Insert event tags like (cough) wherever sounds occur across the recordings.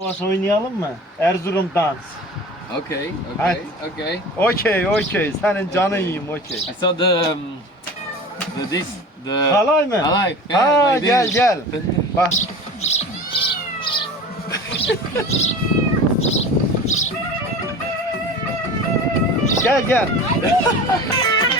Dans oynayalım mı? Erzurum dans. Okay, Hadi. okay, okay. Okey senin canın yiyeyim okey. I saw the um, the this the Halay mı? Halay. Ha Yeah, like gel this. gel. Bak. (laughs) gel gel. (laughs)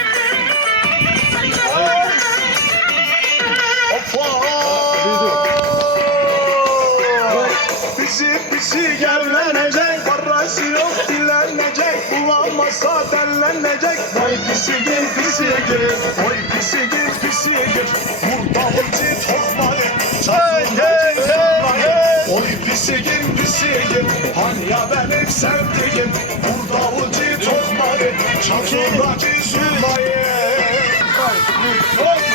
Pisi pisi gellenecek Parası yok dilenecek. Bulamazsa dellenecek. Vay pisi gel pisi gel Vay pisi gel pisi gel Burada ulti tokmayı Çatılacı zırmayı Oy pisi gel pisi gel Hani ya benim sevdiğim. Burada ulti tokmayı Çatılacı zırmayı Pisige yüzü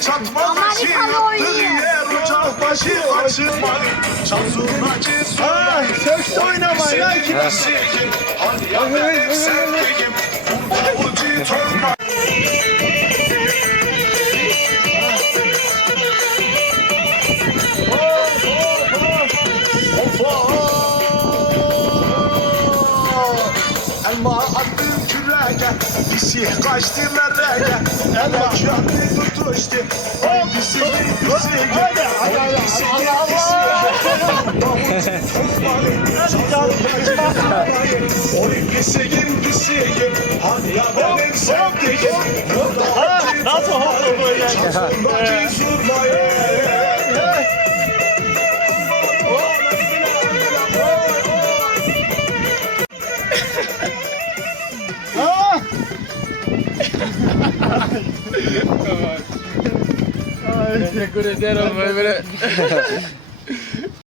çatmaz başı Yaptığı yer ocak başı Açılmadı. Çatılacı Ay, sök oynamayın lan. Pisige Hani ya benim sevdiğim Burada ucu torma Elma attım kürege Pisi kaçtı merege Elma yandı Oy pisi pisi Hadi, Hani ya zurnayı Ha! Teşekkür böyle.